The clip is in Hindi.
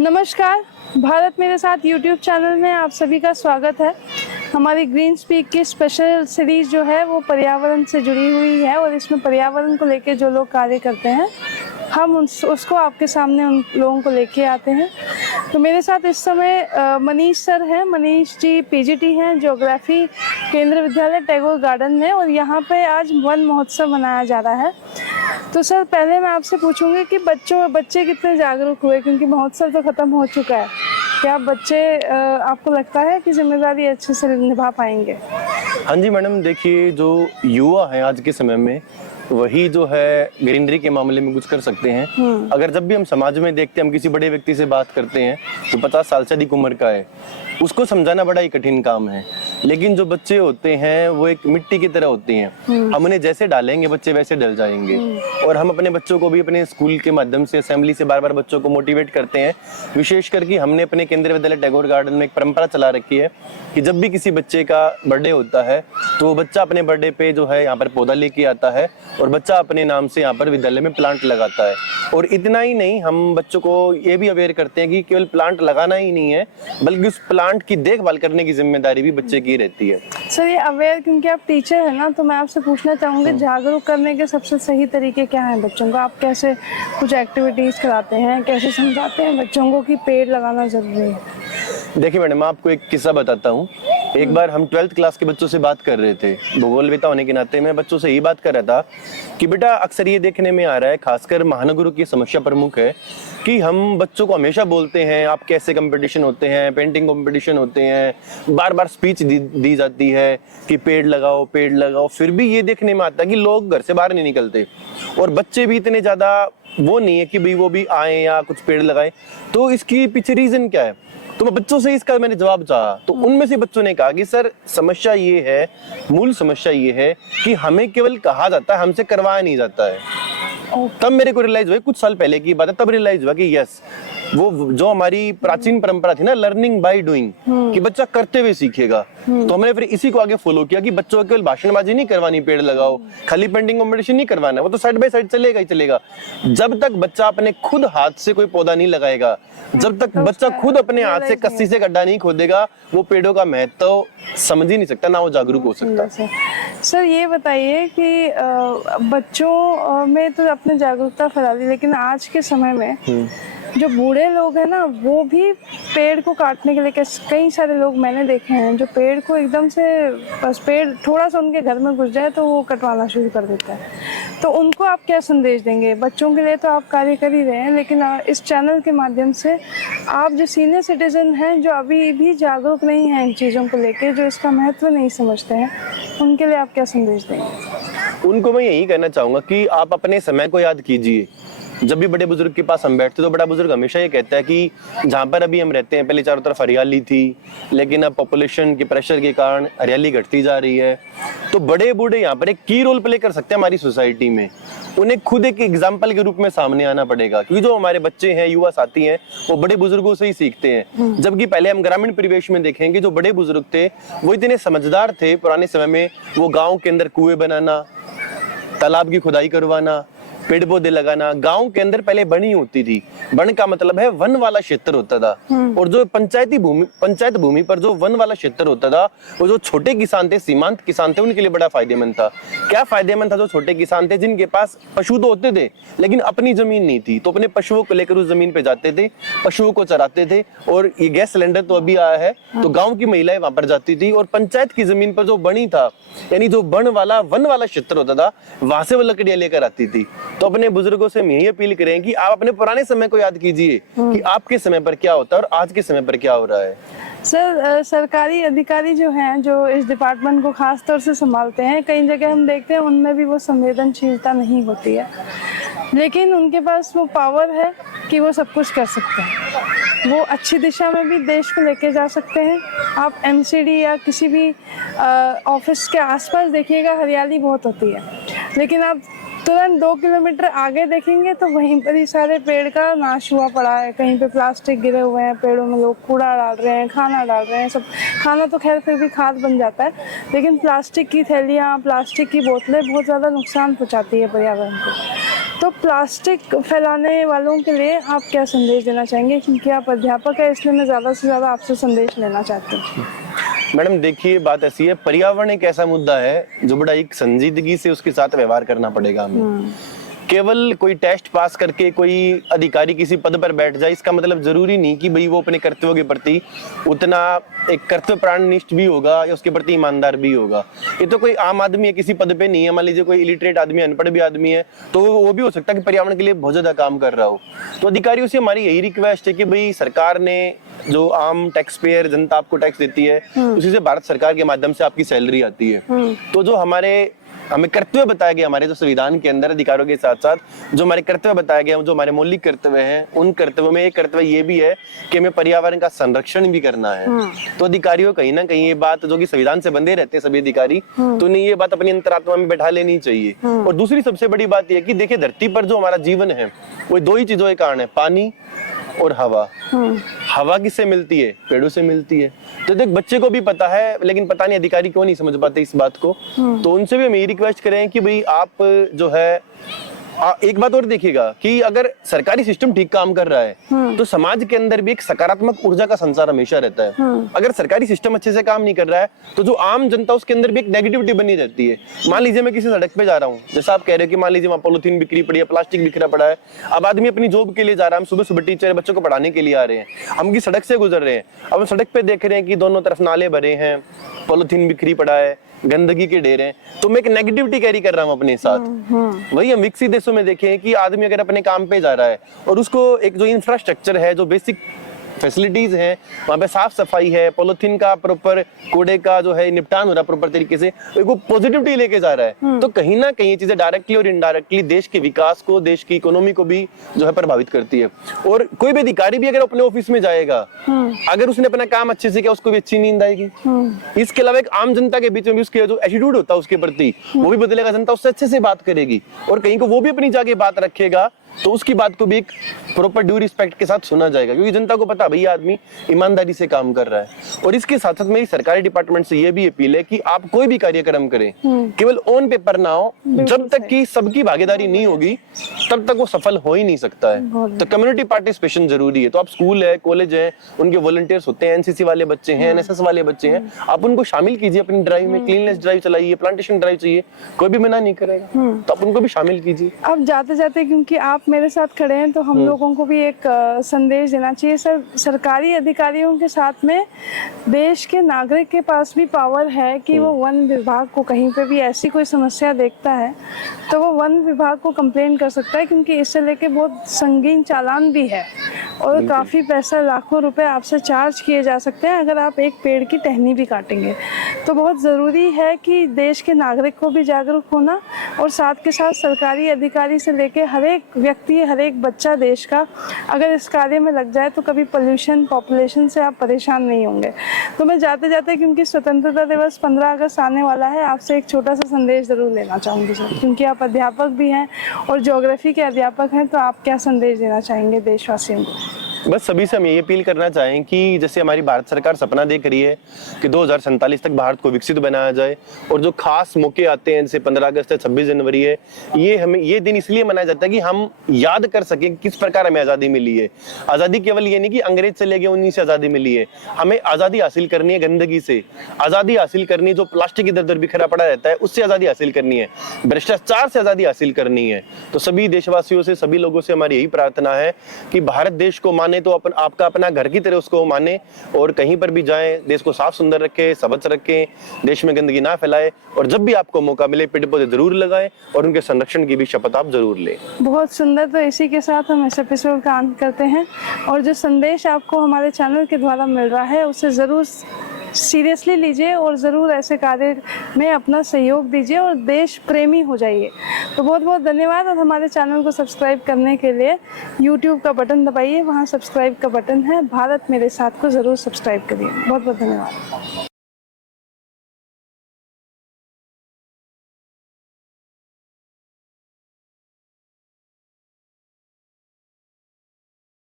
नमस्कार। भारत मेरे साथ यूट्यूब चैनल में आप सभी का स्वागत है। हमारी ग्रीन स्पीक की स्पेशल सीरीज़ जो है वो पर्यावरण से जुड़ी हुई है और इसमें पर्यावरण को लेकर जो लोग कार्य करते हैं हम उसको आपके सामने उन लोगों को लेके आते हैं। तो मेरे साथ इस समय मनीष सर हैं। मनीष जी पीजीटी हैं, ज्योग्राफी केंद्रीय विद्यालय टैगोर गार्डन में, और यहाँ पे आज वन महोत्सव मनाया जा रहा है। तो सर पहले मैं आपसे पूछूंगी कि बच्चे कितने जागरूक हुए, क्योंकि महोत्सव तो ख़त्म हो चुका है। क्या बच्चे आपको लगता है कि जिम्मेदारी अच्छे से निभा पाएंगे? हाँ जी मैडम, देखिए जो युवा हैं आज के समय में वही जो है ग्रीनरी के मामले में कुछ कर सकते हैं। अगर जब भी हम समाज में देखते हैं, हम किसी बड़े व्यक्ति से बात करते हैं जो 50 साल से अधिक उम्र का है, उसको समझाना बड़ा ही कठिन काम है। लेकिन जो बच्चे होते हैं वो एक मिट्टी की तरह होते हैं। हम उन्हें जैसे डालेंगे बच्चे वैसे डल जाएंगे। और हम अपने बच्चों को भी अपने स्कूल के माध्यम से, असेंबली से बार बार बच्चों को मोटिवेट करते हैं। विशेष करके हमने अपने केंद्रीय विद्यालय टैगोर गार्डन में एक परंपरा चला रखी है कि जब भी किसी बच्चे का बर्थडे होता है तो वो बच्चा अपने बर्थडे पे जो है यहाँ पर पौधा लेके आता है और बच्चा अपने नाम से यहाँ पर विद्यालय में प्लांट लगाता है। और इतना ही नहीं, हम बच्चों को ये भी अवेयर करते हैं कि केवल प्लांट लगाना ही नहीं है, बल्कि उस प्लांट की देखभाल करने की जिम्मेदारी भी बच्चे की रहती है। सर ये अवेयर, क्योंकि आप टीचर है ना, तो मैं आपसे पूछना चाहूँगी जागरूक करने के सबसे सही तरीके क्या हैं बच्चों को? आप कैसे कुछ एक्टिविटीज़ कराते हैं, कैसे समझाते हैं बच्चों को कि पेड़ लगाना जरूरी है? देखिए मैडम, आपको एक किस्सा बताता हूँ। एक बार हम 12th क्लास के बच्चों से बात कर रहे थे। भूगोलवेता होने के नाते मैं बच्चों से यही बात कर रहा था कि बेटा अक्सर ये देखने में आ रहा है, खासकर महानगरों की समस्या प्रमुख है कि हम बच्चों को हमेशा बोलते हैं आप कैसे कंपटीशन होते हैं, पेंटिंग कंपटीशन होते हैं, बार बार स्पीच दी जाती है कि पेड़ लगाओ पेड़ लगाओ, फिर भी ये देखने में आता है कि लोग घर से बाहर नहीं निकलते और बच्चे भी इतने ज्यादा वो नहीं है कि भाई वो भी आए या कुछ पेड़ लगाए। तो इसकी पीछे रीजन क्या है? तो मैं बच्चों से इसका मैंने जवाब चाहा, तो उनमें से बच्चों ने कहा कि सर समस्या ये है, मूल समस्या ये है कि हमें केवल कहा जाता है, हमसे करवाया नहीं जाता है। तब मेरे को रियलाइज हुआ, कुछ साल पहले की बात है, तब रियलाइज हुआ कि यस, वो जो हमारी प्राचीन परंपरा थी ना, लर्निंग बाय डूइंग, कि बच्चा करते हुए सीखेगा। तो हमने फिर इसी को आगे फॉलो किया कि बच्चों को केवल भाषणबाजी नहीं करवानी, पेड़ लगाओ, खाली पेंटिंग कंपटीशन नहीं करवाना, वो तो साइड बाय साइड चलेगा ही चलेगा। जब तक बच्चा अपने खुद हाथ से कोई पौधा नहीं लगाएगा, जब तक बच्चा खुद अपने हाथ से कस्सी से गड्ढा नहीं खोदेगा, वो पेड़ों का महत्व समझ ही नहीं सकता, ना वो जागरूक हो सकता। सर ये बताइए कि बच्चों में तो अपने जागरूकता फैला दी, लेकिन आज के समय में जो बूढ़े लोग हैं ना, वो भी पेड़ को काटने के लिए, कई सारे लोग मैंने देखे हैं जो पेड़ को एकदम से, बस पेड़ थोड़ा सा उनके घर में घुस जाए तो वो कटवाना शुरू कर देता है। तो उनको आप क्या संदेश देंगे? बच्चों के लिए तो आप कार्य कर ही रहे हैं, लेकिन इस चैनल के माध्यम से आप जो सीनियर सिटीजन हैं, जो अभी भी जागरूक नहीं हैं इन चीज़ों को लेकर, जो इसका महत्व नहीं समझते हैं, उनके लिए आप क्या संदेश देंगे? उनको मैं यही कहना चाहूंगा कि आप अपने समय को याद कीजिए। जब भी बड़े बुजुर्ग के पास हम बैठते तो बड़ा बुजुर्ग हमेशा ये कहता है कि जहाँ पर अभी हम रहते हैं पहले चारों तरफ हरियाली थी, लेकिन अब पॉपुलेशन के प्रेशर के कारण हरियाली घटती जा रही है। तो बड़े बूढ़े यहाँ पर एक की रोल प्ले कर सकते हैं हमारी सोसाइटी में। उन्हें खुद एक एग्जाम्पल के रूप में सामने आना पड़ेगा, क्योंकि जो हमारे बच्चे हैं, युवा साथी हैं, वो बड़े बुजुर्गों से ही सीखते हैं। जबकि पहले हम ग्रामीण परिवेश में देखेंगे, जो बड़े बुजुर्ग थे वो इतने समझदार थे पुराने समय में। वो गाँव के अंदर कुएं बनाना, तालाब की खुदाई करवाना, पेड़ पौधे लगाना। गांव के अंदर पहले बन ही होती थी। बन का मतलब है वन वाला क्षेत्र होता था। और जो पंचायत भूमि पर जो वन वाला क्षेत्र होता था, वो जो छोटे किसान थे, सीमांत किसान थे, उनके लिए बड़ा फायदेमंद था। क्या फायदेमंद था? जो छोटे किसान थे जिनके पास पशु तो होते थे लेकिन अपनी जमीन नहीं थी, तो अपने पशुओं को लेकर उस जमीन पे जाते थे, पशुओं को चराते थे। और ये गैस सिलेंडर तो अभी आया है, तो गाँव की महिलाएं वहां पर जाती थी और पंचायत की जमीन पर जो बनी था, यानी जो वन वाला क्षेत्र होता था, वहां से वो लकड़ियां लेकर आती थी। तो अपने बुजुर्गों से हम यही अपील करें कि आप अपने पुराने समय को याद कीजिए कि आपके समय पर क्या होता है और आज के समय पर क्या हो रहा है। सर सरकारी अधिकारी जो हैं, जो इस डिपार्टमेंट को खास तौर से संभालते हैं, कई जगह हम देखते हैं उनमें भी वो संवेदनशीलता नहीं होती है, लेकिन उनके पास वो पावर है कि वो सब कुछ कर सकते हैं। वो अच्छी दिशा में भी देश को लेके जा सकते हैं। आप एमसीडी या किसी भी ऑफिस के आसपास देखिएगा, हरियाली बहुत होती है, लेकिन आप तुरंत 2 किलोमीटर आगे देखेंगे तो वहीं पर ही सारे पेड़ का नाश हुआ पड़ा है। कहीं पे प्लास्टिक गिरे हुए हैं, पेड़ों में लोग कूड़ा डाल रहे हैं, खाना डाल रहे हैं। सब खाना तो खैर फिर भी खाद बन जाता है, लेकिन प्लास्टिक की थैलियाँ, प्लास्टिक की बोतलें बहुत ज़्यादा नुकसान पहुंचाती है पर्यावरण को। तो प्लास्टिक फैलाने वालों के लिए आप क्या संदेश देना चाहेंगे, क्योंकि आप अध्यापक है इसलिए मैं ज़्यादा से ज़्यादा आपसे संदेश लेना चाहती हूँ। मैडम देखिए, बात ऐसी है, पर्यावरण एक ऐसा मुद्दा है जो बड़ा एक संजीदगी से उसके साथ व्यवहार करना पड़ेगा हमें। केवल कोई टेस्ट पास करके कोई अधिकारी किसी पद पर बैठ जाए, इसका मतलब जरूरी नहीं कि भाई वो अपने कर्तव्यों के प्रति उतना एक कर्तव्यपरायणनिष्ठ भी होगा या उसके प्रति ईमानदार भी होगा। ये तो कोई आम आदमी है, किसी पद पे नहीं है, मान लीजिए कोई इलिटरेट आदमी है, अनपढ़ भी आदमी है, तो वो भी हो सकता है कि पर्यावरण के लिए बहुत ज्यादा काम कर रहा हो। तो अधिकारियों से हमारी यही रिक्वेस्ट है कि भाई सरकार ने जो आम टैक्स पेयर जनता आपको टैक्स देती है, उसी से भारत सरकार के माध्यम से आपकी सैलरी आती है। तो जो हमें कर्तव्य बताया गया हमारे जो संविधान के अंदर अधिकारों के साथ साथ जो हमारे कर्तव्य बताया गया, जो हमारे मौलिक कर्तव्य हैं, उन कर्तव्यों में एक कर्तव्य ये भी है कि हमें पर्यावरण का संरक्षण भी करना है। तो अधिकारियों कहीं ना कहीं ये बात, जो कि संविधान से बंधे रहते हैं सभी अधिकारी, तो उन्हें ये बात अपनी अंतरात्मा में बैठा लेनी चाहिए। और दूसरी सबसे बड़ी बात यह कि देखिए, धरती पर जो हमारा जीवन है वो दो ही चीजों के कारण है, पानी और हवा। हवा किससे मिलती है? पेड़ों से मिलती है। तो देख, बच्चे को भी पता है, लेकिन पता नहीं अधिकारी क्यों नहीं समझ पाते इस बात को। तो उनसे भी हम यही रिक्वेस्ट करें कि भाई आप जो है एक बात और देखिएगा कि अगर सरकारी सिस्टम ठीक काम कर रहा है तो समाज के अंदर भी एक सकारात्मक ऊर्जा का संचार हमेशा रहता है। अगर सरकारी सिस्टम अच्छे से काम नहीं कर रहा है तो जो आम जनता, उसके अंदर भी एक नेगेटिविटी बनी रहती है। मान लीजिए मैं किसी सड़क पे जा रहा हूँ, जैसा आप कह रहे हो कि मान लीजिए वहाँ पॉलिथीन बिखरी पड़ी है, प्लास्टिक बिखरा पड़ा है। अब आदमी अपनी जॉब के लिए जा रहा है, हम सुबह सुबह टीचर बच्चों को पढ़ाने के लिए आ रहे हैं, हम की सड़क से गुजर रहे हैं, अब हम सड़क पे देख रहे हैं कि दोनों तरफ नाले भरे हैं, पॉलिथीन बिखरी पड़ा है, गंदगी के ढेर हैं, तो मैं एक नेगेटिविटी कैरी कर रहा हूँ अपने साथ। वही हम विकसित देशों में देखें कि आदमी अगर अपने काम पे जा रहा है और उसको एक जो इंफ्रास्ट्रक्चर है, जो बेसिक फैसिलिटीज हैं, वहाँ पे साफ सफाई है, पॉलिथीन का प्रॉपर, कूड़े का जो है निपटान हो रहा है प्रॉपर तरीके से, वो पॉजिटिविटी लेके जा रहा है। तो कहीं ना कहीं ये चीजें डायरेक्टली और इनडायरेक्टली देश के विकास को, देश की इकोनॉमी को भी जो है प्रभावित करती है। और कोई भी अधिकारी भी अगर अपने ऑफिस में जाएगा, अगर उसने अपना काम अच्छे से किया, उसको भी अच्छी नींद आएगी। इसके अलावा एक आम जनता के बीच में भी उसके जो एटीट्यूड होता है उसके प्रति, वो भी बदलेगा, जनता उससे अच्छे से बात करेगी और कहीं को वो भी अपनी जगह बात रखेगा, तो उसकी बात को भी एक प्रॉपर ड्यू रिस्पेक्ट के साथ सुना जाएगा, क्योंकि जनता को पता भैया आदमी ईमानदारी से काम कर रहा है। और इसके साथ साथ मेरी सरकारी डिपार्टमेंट से ये भी अपील है कि आप कोई भी कार्यक्रम करें, केवल ऑन पेपर ना हो, जब तक कि सबकी भागीदारी नहीं होगी तब तक वो सफल हो ही नहीं सकता है। तो कम्युनिटी पार्टिसिपेशन जरूरी है। तो आप स्कूल है, कॉलेज है, उनके वॉलंटियर्स होते हैं, एनसीसी वाले बच्चे हैं, एनएसएस वाले बच्चे हैं, आप उनको शामिल कीजिए अपनी ड्राइव में। क्लीननेस ड्राइव चलाइए, प्लांटेशन ड्राइव चाहिए, कोई भी मना नहीं करेगा, तो आप उनको भी शामिल कीजिए। अब जाते जाते, क्योंकि आप मेरे साथ खड़े हैं, तो हम लोगों को भी एक संदेश देना चाहिए। सरकारी अधिकारियों के साथ में देश के नागरिक के पास भी पावर है कि वो वन विभाग को कहीं पे भी ऐसी कोई समस्या देखता है तो वो वन विभाग को कंप्लेन कर सकता है, क्योंकि इससे लेके बहुत संगीन चालान भी है और काफ़ी पैसा, लाखों रुपए आपसे चार्ज किए जा सकते हैं अगर आप एक पेड़ की टहनी भी काटेंगे। तो बहुत ज़रूरी है कि देश के नागरिक को भी जागरूक होना, और साथ के साथ सरकारी अधिकारी से लेके हर एक व्यक्ति, हर एक बच्चा देश का अगर इस कार्य में लग जाए तो कभी पोल्यूशन, पॉपुलेशन से आप परेशान नहीं होंगे। तो मैं जाते जाते, क्योंकि स्वतंत्रता दिवस 15 अगस्त आने वाला है, आपसे एक छोटा सा संदेश ज़रूर लेना चाहूँगी सर, क्योंकि आप अध्यापक भी हैं और ज्योग्राफी के अध्यापक हैं, तो आप क्या संदेश देना चाहेंगे देशवासियों को? बस सभी से हम ये अपील करना चाहें कि जैसे हमारी भारत सरकार सपना देख रही है कि 2047 तक भारत को विकसित बनाया जाए, और जो खास मौके आते हैं जैसे 15 अगस्त है, 26 जनवरी है, ये हमें ये दिन इसलिए मनाया जाता है कि हम याद कर सकें किस प्रकार हमें आज़ादी मिली है। आज़ादी केवल ये नहीं कि अंग्रेज से लेके 19 से आज़ादी मिली है, हमें आज़ादी हासिल करनी है गंदगी से, आज़ादी हासिल करनी है जो प्लास्टिक इधर उधर बिखरा पड़ा रहता है उससे आज़ादी हासिल करनी है, भ्रष्टाचार से आज़ादी हासिल करनी है। तो सभी देशवासियों से, सभी लोगों से हमारी यही प्रार्थना है कि भारत देश को माने तो आपका अपना घर की तरह उसको माने, और कहीं पर भी जाएं देश को साफ सुंदर रखें, स्वच्छ रखें, देश में गंदगी ना फैलाएं, और जब भी आपको मौका मिले पेड़ पौधे जरूर लगाएं और उनके संरक्षण की भी शपथ आप जरूर लें। बहुत सुंदर। तो इसी के साथ हम इस एपिसोड का अंत करते हैं, और जो संदेश आपको हमारे चैनल के द्वारा मिल रहा है उसे ज़रूर सीरियसली लीजिए और ज़रूर ऐसे कार्य में अपना सहयोग दीजिए और देश प्रेमी हो जाइए। तो बहुत बहुत धन्यवाद। और हमारे चैनल को सब्सक्राइब करने के लिए YouTube का बटन दबाइए, वहाँ सब्सक्राइब का बटन है, भारत मेरे साथ को ज़रूर सब्सक्राइब करिए। बहुत बहुत धन्यवाद।